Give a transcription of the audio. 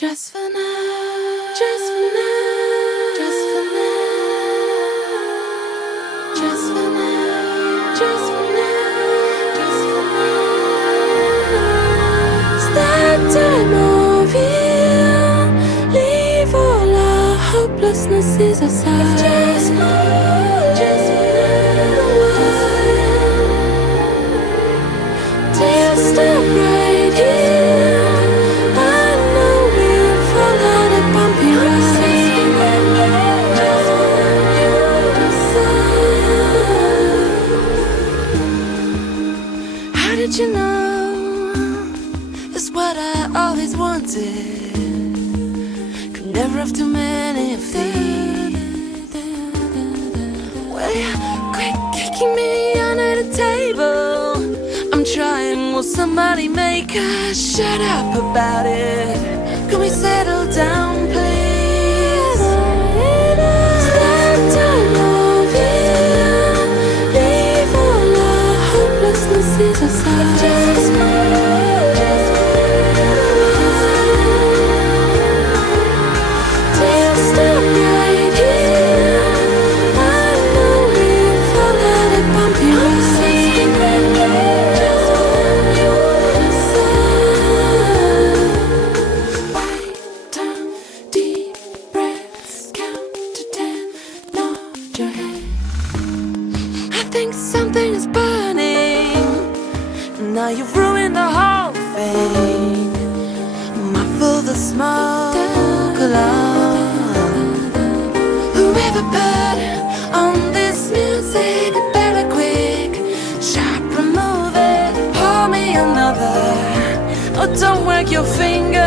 Just for now, just for now, just for now, just for now, just for now, just for now. It's that time of year. Leave all our hopelessnesses aside. It's just for now. Till stop right here. How did you know? That's what I always wanted. Could never have too many of these. Well, you quit kicking me under the table. I'm trying, will somebody make us shut up about it? Can we settle down, please? It's that time of year. Leave all our hopelessnesses aside. Just till stop right here. I know we've fall out of bumpy roads. I think something is burning. Now you've ruined the whole thing. Muffle the smoke alarm. Whoever put on this music, better quick, sharp remove it. Pour me another. Oh, don't work your finger.